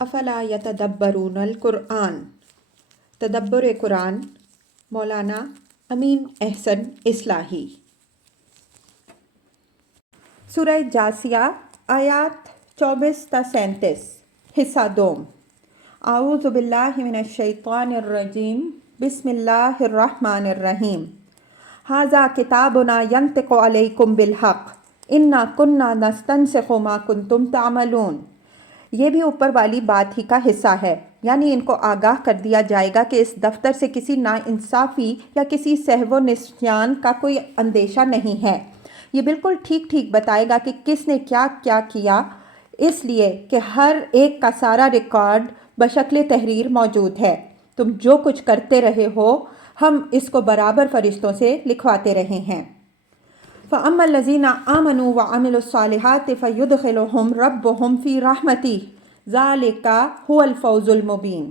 افلا یتدبرون القرآن، تدبر قرآن، مولانا امین احسن اصلاحی۔ سورہ جاثیہ آیات 24 تا 37، حصہ دوم۔ اعوذ باللہ من الشیطان الرجیم، بسم اللہ الرحمن الرحیم۔ ھذا کتابنا ینطق علیکم بالحق انا کنا نستنسخ ما کنتم تعملون۔ یہ بھی اوپر والی بات ہی کا حصہ ہے، یعنی ان کو آگاہ کر دیا جائے گا کہ اس دفتر سے کسی ناانصافی یا کسی سہو و نسیان کا کوئی اندیشہ نہیں ہے۔ یہ بالکل ٹھیک ٹھیک بتائے گا کہ کس نے کیا کیا کیا، اس لیے کہ ہر ایک کا سارا ریکارڈ بشکل تحریر موجود ہے۔ تم جو کچھ کرتے رہے ہو ہم اس کو برابر فرشتوں سے لکھواتے رہے ہیں۔ فَأَمَّا الَّذِينَ آمَنُوا وَعَمِلُوا الصَّالِحَاتِ فَيُدْخِلُهُمْ رَبُّهُمْ فِي رَحْمَتِهِ ذَلِكَ هُوَ الْفَوْزُ الْمُبِينُ۔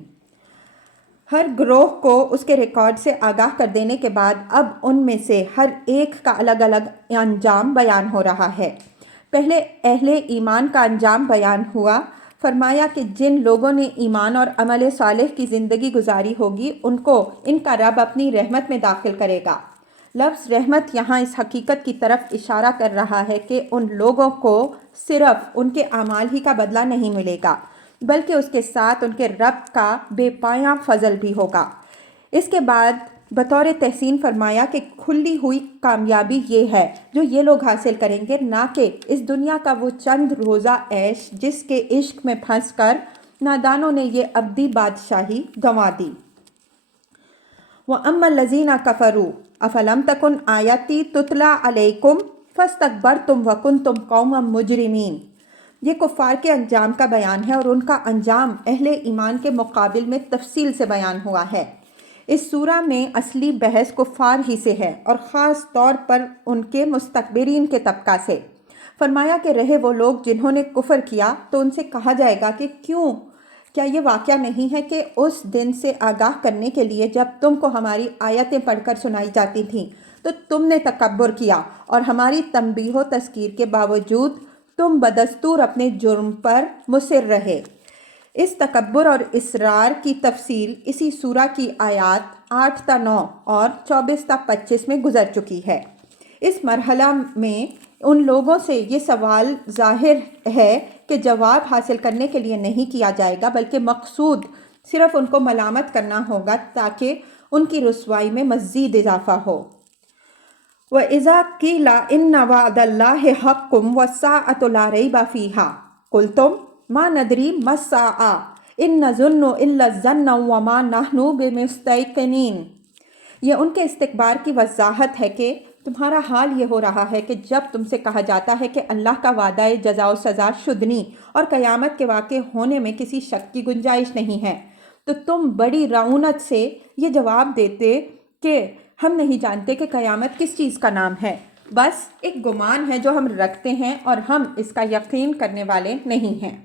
ہر گروہ کو اس کے ریکارڈ سے آگاہ کر دینے کے بعد اب ان میں سے ہر ایک کا الگ الگ انجام بیان ہو رہا ہے۔ پہلے اہل ایمان کا انجام بیان ہوا، فرمایا کہ جن لوگوں نے ایمان اور عمل صالح کی زندگی گزاری ہوگی ان کو ان کا رب اپنی رحمت میں داخل کرے گا۔ لفظ رحمت یہاں اس حقیقت کی طرف اشارہ کر رہا ہے کہ ان لوگوں کو صرف ان کے اعمال ہی کا بدلہ نہیں ملے گا، بلکہ اس کے ساتھ ان کے رب کا بے پایاں فضل بھی ہوگا۔ اس کے بعد بطور تحسین فرمایا کہ کھلی ہوئی کامیابی یہ ہے جو یہ لوگ حاصل کریں گے، نہ کہ اس دنیا کا وہ چند روزہ عیش جس کے عشق میں پھنس کر نادانوں نے یہ ابدی بادشاہی گنوا دی۔ وَأَمَّا الَّذِينَ كَفَرُوا أَفَلَمْ تَكُنْ آیَاتِی تُتْلَىٰ عَلَیکُمْ فَاسْتَکْبَرْتُمْ وَکُنْتُمْ قَوْمًا مُجْرِمِینَ۔ یہ کفار کے انجام کا بیان ہے اور ان کا انجام اہل ایمان کے مقابل میں تفصیل سے بیان ہوا ہے۔ اس سورہ میں اصلی بحث کفار ہی سے ہے اور خاص طور پر ان کے مستکبرین کے طبقہ سے۔ فرمایا کہ رہے وہ لوگ جنہوں نے کفر کیا تو ان سے کہا جائے گا کہ کیا یہ واقعہ نہیں ہے کہ اس دن سے آگاہ کرنے کے لیے جب تم کو ہماری آیتیں پڑھ کر سنائی جاتی تھیں تو تم نے تکبر کیا اور ہماری تنبیہ و تذکیر کے باوجود تم بدستور اپنے جرم پر مصر رہے۔ اس تکبر اور اصرار کی تفصیل اسی سورہ کی آیات 8 تا 9 اور 24 تا 25 میں گزر چکی ہے۔ اس مرحلہ میں ان لوگوں سے یہ سوال ظاہر ہے کہ جواب حاصل کرنے کے لیے نہیں کیا جائے گا، بلکہ مقصود صرف ان کو ملامت کرنا ہوگا تاکہ ان کی رسوائی میں مزید اضافہ ہو۔ وَإِذَا قِيلَ إِنَّ وَعْدَ اللَّهِ حَقٌّ وَالسَّاعَةُ لَا رَيْبَ فِيهَا قُلْتُمْ مَا نَدْرِي مَا السَّاعَةُ إِن نَّظُنُّ إِلَّا الظَّنَّ وَمَا نَحْنُ بِمُسْتَيْقِنِينَ۔ یہ ان کے استکبار کی وضاحت ہے کہ تمہارا حال یہ ہو رہا ہے کہ جب تم سے کہا جاتا ہے کہ اللہ کا وعدہ جزا و سزا شدنی اور قیامت کے واقع ہونے میں کسی شک کی گنجائش نہیں ہے تو تم بڑی رعونت سے یہ جواب دیتے کہ ہم نہیں جانتے کہ قیامت کس چیز کا نام ہے، بس ایک گمان ہے جو ہم رکھتے ہیں اور ہم اس کا یقین کرنے والے نہیں ہیں۔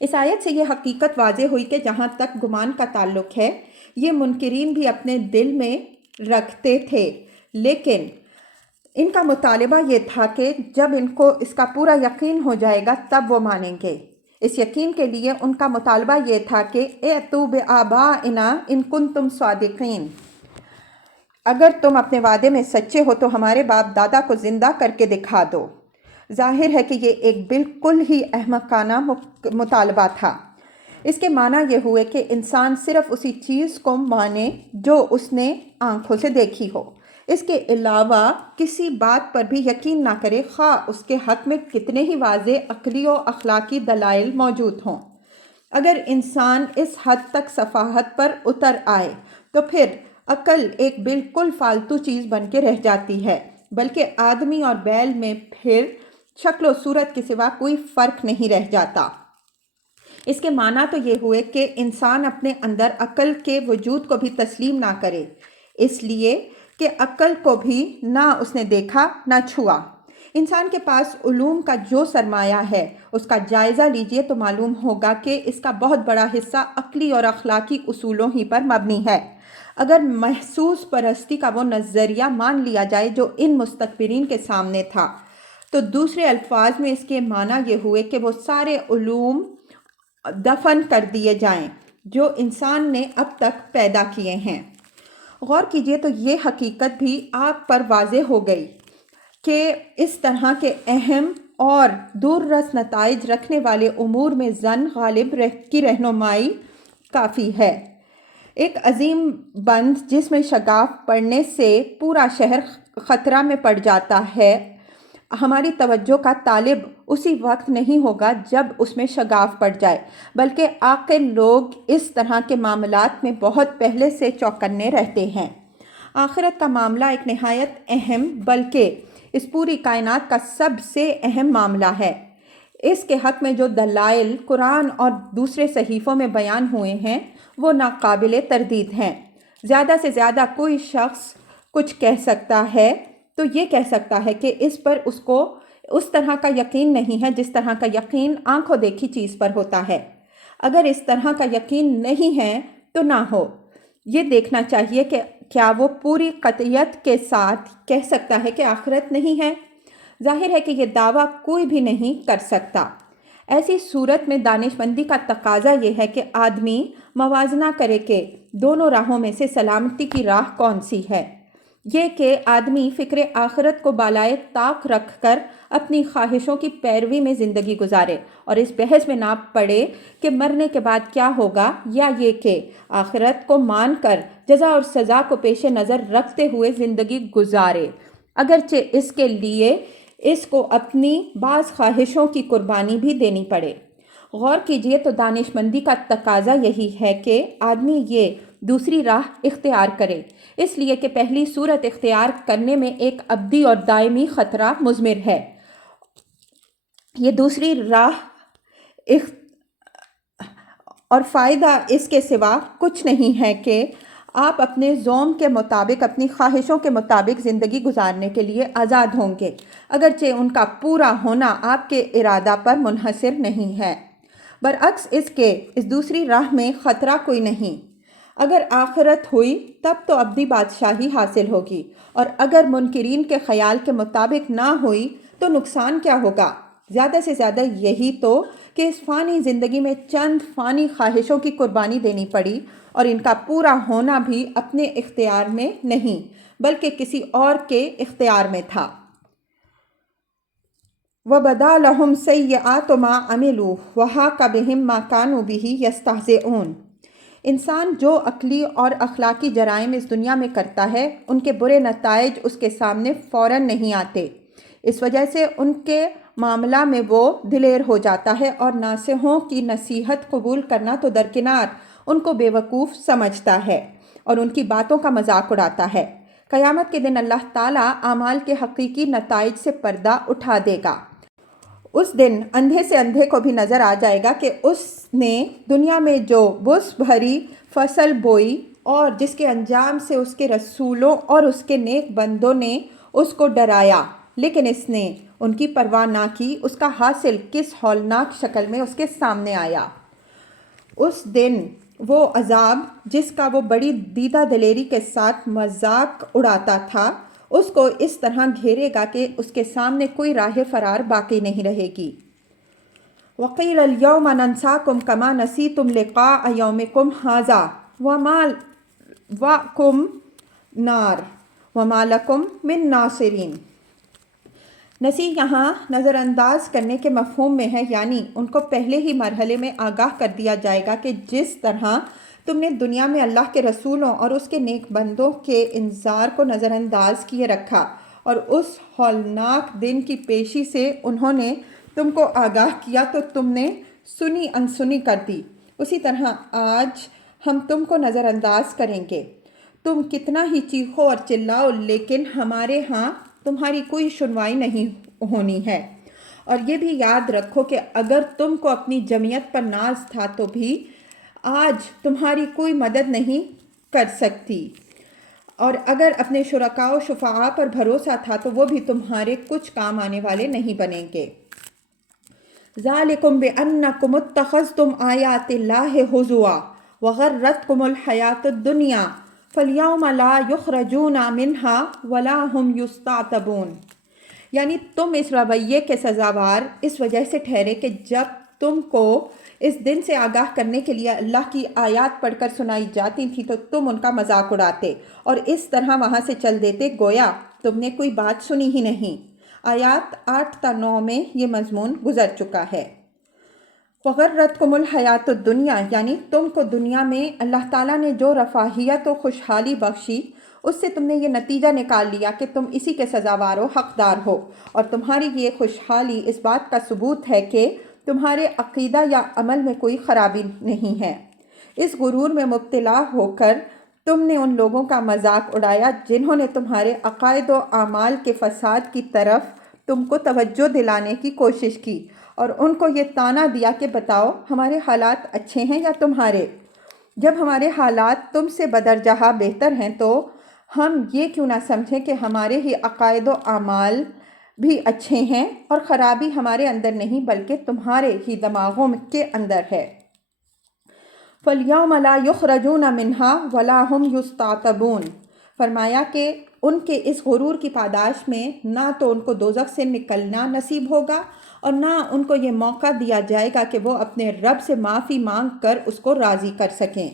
اس آیت سے یہ حقیقت واضح ہوئی کہ جہاں تک گمان کا تعلق ہے یہ منکرین بھی اپنے دل میں رکھتے تھے، لیکن ان کا مطالبہ یہ تھا کہ جب ان کو اس کا پورا یقین ہو جائے گا تب وہ مانیں گے۔ اس یقین کے لیے ان کا مطالبہ یہ تھا کہ ائتوا بآبائنا ان کنتم صادقین، اگر تم اپنے وعدے میں سچے ہو تو ہمارے باپ دادا کو زندہ کر کے دکھا دو۔ ظاہر ہے کہ یہ ایک بالکل ہی احمقانہ مطالبہ تھا۔ اس کے معنی یہ ہوئے کہ انسان صرف اسی چیز کو مانے جو اس نے آنکھوں سے دیکھی ہو، اس کے علاوہ کسی بات پر بھی یقین نہ کرے، خواہ اس کے حق میں کتنے ہی واضح عقلی و اخلاقی دلائل موجود ہوں۔ اگر انسان اس حد تک سفاہت پر اتر آئے تو پھر عقل ایک بالکل فالتو چیز بن کے رہ جاتی ہے، بلکہ آدمی اور بیل میں پھر شکل و صورت کے سوا کوئی فرق نہیں رہ جاتا۔ اس کے معنی تو یہ ہوئے کہ انسان اپنے اندر عقل کے وجود کو بھی تسلیم نہ کرے، اس لیے کہ عقل کو بھی نہ اس نے دیکھا نہ چھوا۔ انسان کے پاس علوم کا جو سرمایہ ہے اس کا جائزہ لیجئے تو معلوم ہوگا کہ اس کا بہت بڑا حصہ عقلی اور اخلاقی اصولوں ہی پر مبنی ہے۔ اگر محسوس پرستی کا وہ نظریہ مان لیا جائے جو ان مستکبرین کے سامنے تھا تو دوسرے الفاظ میں اس کے معنی یہ ہوئے کہ وہ سارے علوم دفن کر دیے جائیں جو انسان نے اب تک پیدا کیے ہیں۔ غور کیجئے تو یہ حقیقت بھی آپ پر واضح ہو گئی کہ اس طرح کے اہم اور دور رس نتائج رکھنے والے امور میں زن غالب کی رہنمائی کافی ہے۔ ایک عظیم بند جس میں شگاف پڑنے سے پورا شہر خطرہ میں پڑ جاتا ہے، ہماری توجہ کا طالب اسی وقت نہیں ہوگا جب اس میں شگاف پڑ جائے، بلکہ عاقل لوگ اس طرح کے معاملات میں بہت پہلے سے چوکنے رہتے ہیں۔ آخرت کا معاملہ ایک نہایت اہم بلکہ اس پوری کائنات کا سب سے اہم معاملہ ہے۔ اس کے حق میں جو دلائل قرآن اور دوسرے صحیفوں میں بیان ہوئے ہیں وہ ناقابل تردید ہیں۔ زیادہ سے زیادہ کوئی شخص کچھ کہہ سکتا ہے تو یہ کہہ سکتا ہے کہ اس پر اس کو اس طرح کا یقین نہیں ہے جس طرح کا یقین آنکھوں دیکھی چیز پر ہوتا ہے۔ اگر اس طرح کا یقین نہیں ہے تو نہ ہو۔ یہ دیکھنا چاہیے کہ کیا وہ پوری قطعیت کے ساتھ کہہ سکتا ہے کہ آخرت نہیں ہے۔ ظاہر ہے کہ یہ دعویٰ کوئی بھی نہیں کر سکتا۔ ایسی صورت میں دانش مندی کا تقاضا یہ ہے کہ آدمی موازنہ کرے کہ دونوں راہوں میں سے سلامتی کی راہ کون سی ہے۔ یہ کہ آدمی فکر آخرت کو بالائے طاق رکھ کر اپنی خواہشوں کی پیروی میں زندگی گزارے اور اس بحث میں نہ پڑے کہ مرنے کے بعد کیا ہوگا، یا یہ کہ آخرت کو مان کر جزا اور سزا کو پیش نظر رکھتے ہوئے زندگی گزارے، اگرچہ اس کے لیے اس کو اپنی بعض خواہشوں کی قربانی بھی دینی پڑے۔ غور کیجئے تو دانش مندی کا تقاضا یہی ہے کہ آدمی یہ دوسری راہ اختیار کرے، اس لیے کہ پہلی صورت اختیار کرنے میں ایک ابدی اور دائمی خطرہ مضمر ہے۔ یہ دوسری راہ اور فائدہ اس کے سوا کچھ نہیں ہے کہ آپ اپنے ذوق کے مطابق، اپنی خواہشوں کے مطابق زندگی گزارنے کے لیے آزاد ہوں گے، اگرچہ ان کا پورا ہونا آپ کے ارادہ پر منحصر نہیں ہے۔ برعکس اس کے اس دوسری راہ میں خطرہ کوئی نہیں۔ اگر آخرت ہوئی تب تو ابدی بادشاہی حاصل ہوگی، اور اگر منکرین کے خیال کے مطابق نہ ہوئی تو نقصان کیا ہوگا؟ زیادہ سے زیادہ یہی تو کہ اس فانی زندگی میں چند فانی خواہشوں کی قربانی دینی پڑی، اور ان کا پورا ہونا بھی اپنے اختیار میں نہیں بلکہ کسی اور کے اختیار میں تھا۔ وَبَدَا لَهُمْ سَيِّئَاتُ مَا عَمِلُوا وَحَاقَ بِهِم مَّا كَانُوا بِهِ يَسْتَهْزِئُونَ۔ انسان جو عقلی اور اخلاقی جرائم اس دنیا میں کرتا ہے ان کے برے نتائج اس کے سامنے فوراً نہیں آتے، اس وجہ سے ان کے معاملہ میں وہ دلیر ہو جاتا ہے اور ناصحوں کی نصیحت قبول کرنا تو درکنار ان کو بے وقوف سمجھتا ہے اور ان کی باتوں کا مذاق اڑاتا ہے۔ قیامت کے دن اللہ تعالیٰ اعمال کے حقیقی نتائج سے پردہ اٹھا دے گا۔ اس دن اندھے سے اندھے کو بھی نظر آ جائے گا کہ اس نے دنیا میں جو بس بھری فصل بوئی اور جس کے انجام سے اس کے رسولوں اور اس کے نیک بندوں نے اس کو ڈرایا، لیکن اس نے ان کی پرواہ نہ کی، اس کا حاصل کس ہولناک شکل میں اس کے سامنے آیا۔ اس دن وہ عذاب جس کا وہ بڑی دیدہ دلیری کے ساتھ مذاق اڑاتا تھا، اس کو اس طرح گھیرے گا کہ اس کے سامنے کوئی راہ فرار باقی نہیں رہے گی۔ وَقِيلَ الْيَوْمَ نَنْسَاكُمْ كَمَا نَسِيتُمْ لِقَاءَ يَوْمِكُمْ هَٰذَا وَمَأْوَاكُمُ النَّارُ وَمَا لَكُمْ مِن نَاصِرِينَ۔ نسی یہاں نظر انداز کرنے کے مفہوم میں ہے، یعنی ان کو پہلے ہی مرحلے میں آگاہ کر دیا جائے گا کہ جس طرح تم نے دنیا میں اللہ کے رسولوں اور اس کے نیک بندوں کے انذار کو نظر انداز کیے رکھا اور اس ہولناک دن کی پیشی سے انہوں نے تم کو آگاہ کیا تو تم نے سنی انسنی کر دی، اسی طرح آج ہم تم کو نظر انداز کریں گے۔ تم کتنا ہی چیخو اور چلاؤ لیکن ہمارے ہاں تمہاری کوئی سنوائی نہیں ہونی ہے۔ اور یہ بھی یاد رکھو کہ اگر تم کو اپنی جمعیت پر ناز تھا تو بھی آج تمہاری کوئی مدد نہیں کر سکتی، اور اگر اپنے شرکاء و شفعاء پر بھروسہ تھا تو وہ بھی تمہارے کچھ کام آنے والے نہیں بنیں گے۔ ذَلِكُمْ بِأَنَّكُمُ اتَّخَذْتُمْ آيَاتِ اللَّهِ هُزُوًا وَغَرَّتْكُمُ الْحَيَاةُ الدُّنْيَا فَالْيَوْمَ لَا يُخْرَجُونَ مِنْهَا وَلَا هُمْ يُسْتَعْتَبُونَ۔ یعنی تم اس رویے کے سزاوار اس وجہ سے ٹھہرے کہ جب تم کو اس دن سے آگاہ کرنے کے لیے اللہ کی آیات پڑھ کر سنائی جاتی تھیں تو تم ان کا مذاق اڑاتے اور اس طرح وہاں سے چل دیتے گویا تم نے کوئی بات سنی ہی نہیں۔ آیات 8 تا 9 میں یہ مضمون گزر چکا ہے۔ وغرتکم الحیات الدنیا، یعنی تم کو دنیا میں اللہ تعالیٰ نے جو رفاہیت و خوشحالی بخشی اس سے تم نے یہ نتیجہ نکال لیا کہ تم اسی کے سزاوار و حقدار ہو، اور تمہاری یہ خوشحالی اس بات کا ثبوت ہے کہ تمہارے عقیدہ یا عمل میں کوئی خرابی نہیں ہے۔ اس غرور میں مبتلا ہو کر تم نے ان لوگوں کا مذاق اڑایا جنہوں نے تمہارے عقائد و اعمال کے فساد کی طرف تم کو توجہ دلانے کی کوشش کی اور ان کو یہ طعنہ دیا کہ بتاؤ ہمارے حالات اچھے ہیں یا تمہارے؟ جب ہمارے حالات تم سے بدرجہ بہتر ہیں تو ہم یہ کیوں نہ سمجھیں کہ ہمارے ہی عقائد و اعمال بھی اچھے ہیں اور خرابی ہمارے اندر نہیں بلکہ تمہارے ہی دماغوں کے اندر ہے۔ فَالْيَوْمَ لَا يُخْرَجُونَ مِنْهَا وَلَا هُمْ يُسْتَعْتَبُونَ، فرمایا کہ ان کے اس غرور کی پاداش میں نہ تو ان کو دوزخ سے نکلنا نصیب ہوگا اور نہ ان کو یہ موقع دیا جائے گا کہ وہ اپنے رب سے معافی مانگ کر اس کو راضی کر سکیں،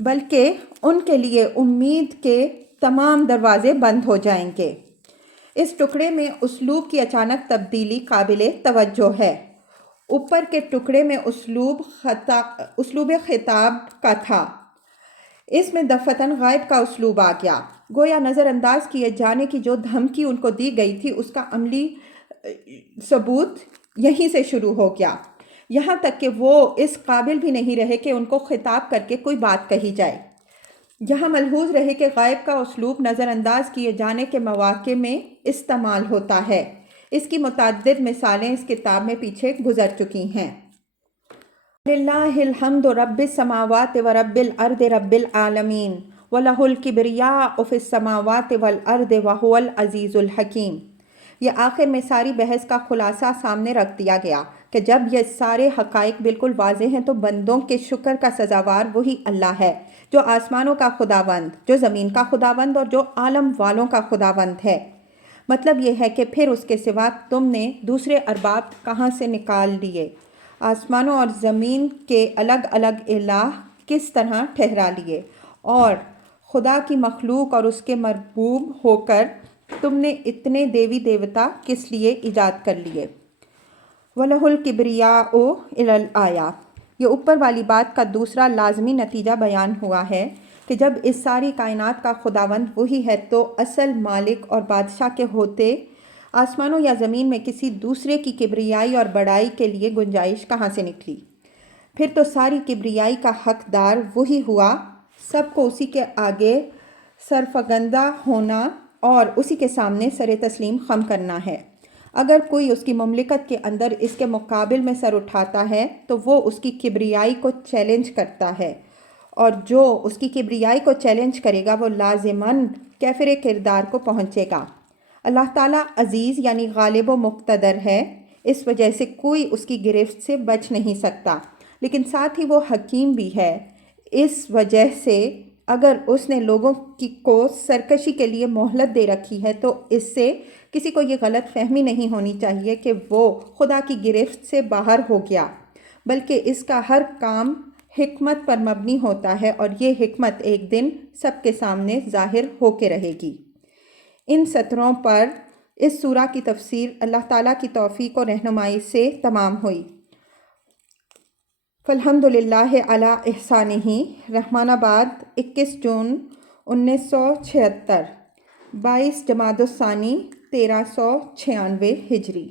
بلکہ ان کے لیے امید کے تمام دروازے بند ہو جائیں گے۔ اس ٹکڑے میں اسلوب کی اچانک تبدیلی قابل توجہ ہے۔ اوپر کے ٹکڑے میں اسلوب خطاب کا تھا، اس میں دفتن غائب کا اسلوب آ گیا، گویا نظر انداز کیے جانے کی جو دھمکی ان کو دی گئی تھی اس کا عملی ثبوت یہیں سے شروع ہو گیا، یہاں تک کہ وہ اس قابل بھی نہیں رہے کہ ان کو خطاب کر کے کوئی بات کہی جائے۔ یہاں ملحوظ رہے کہ غائب کا اسلوب نظر انداز کیے جانے کے مواقع میں استعمال ہوتا ہے۔ اس کی متعدد مثالیں اس کتاب میں پیچھے گزر چکی ہیں۔ لِلَّهِ الْحَمْدُ رَبِّ السَّمَاوَاتِ وَرَبِّ الْأَرْضِ رَبِّ الْعَالَمِينَ وَلَهُ الْكِبْرِيَاءُ فِي السَّمَاوَاتِ وَالْأَرْضِ وَهُوَ الْعَزِيزُ الْحَكِيمُ۔ یہ آخر میں ساری بحث کا خلاصہ سامنے رکھ دیا گیا کہ جب یہ سارے حقائق بالکل واضح ہیں تو بندوں کے شکر کا سزاوار وہی اللہ ہے جو آسمانوں کا خداوند، جو زمین کا خداوند اور جو عالم والوں کا خداوند ہے۔ مطلب یہ ہے کہ پھر اس کے سوا تم نے دوسرے ارباب کہاں سے نکال لیے؟ آسمانوں اور زمین کے الگ الگ الہ کس طرح ٹھہرا لیے، اور خدا کی مخلوق اور اس کے مربوب ہو کر تم نے اتنے دیوی دیوتا کس لیے ایجاد کر لیے؟ وَلَهُ الْكِبْرِيَاءُ إِلَى الْآيَةِ، یہ اوپر والی بات کا دوسرا لازمی نتیجہ بیان ہوا ہے کہ جب اس ساری کائنات کا خداوند وہی ہے تو اصل مالک اور بادشاہ کے ہوتے آسمانوں یا زمین میں کسی دوسرے کی کبریائی اور بڑائی کے لیے گنجائش کہاں سے نکلی؟ پھر تو ساری کبریائی کا حقدار وہی ہوا، سب کو اسی کے آگے سرفگندہ ہونا اور اسی کے سامنے سر تسلیم خم کرنا ہے۔ اگر کوئی اس کی مملکت کے اندر اس کے مقابل میں سر اٹھاتا ہے تو وہ اس کی کبریائی کو چیلنج کرتا ہے، اور جو اس کی کبریائی کو چیلنج کرے گا وہ لازماً کافر کردار کو پہنچے گا۔ اللہ تعالیٰ عزیز یعنی غالب و مقتدر ہے، اس وجہ سے کوئی اس کی گرفت سے بچ نہیں سکتا، لیکن ساتھ ہی وہ حکیم بھی ہے، اس وجہ سے اگر اس نے لوگوں کو سرکشی کے لیے مہلت دے رکھی ہے تو اس سے کسی کو یہ غلط فہمی نہیں ہونی چاہیے کہ وہ خدا کی گرفت سے باہر ہو گیا، بلکہ اس کا ہر کام حکمت پر مبنی ہوتا ہے اور یہ حکمت ایک دن سب کے سامنے ظاہر ہو کے رہے گی۔ ان سطروں پر اس سورہ کی تفسیر اللہ تعالیٰ کی توفیق و رہنمائی سے تمام ہوئی۔ فالحمدللہ علی احسانہ، رحمان آباد، 21 جون 1976، 22 جمادی الثانی 1396 ہجری۔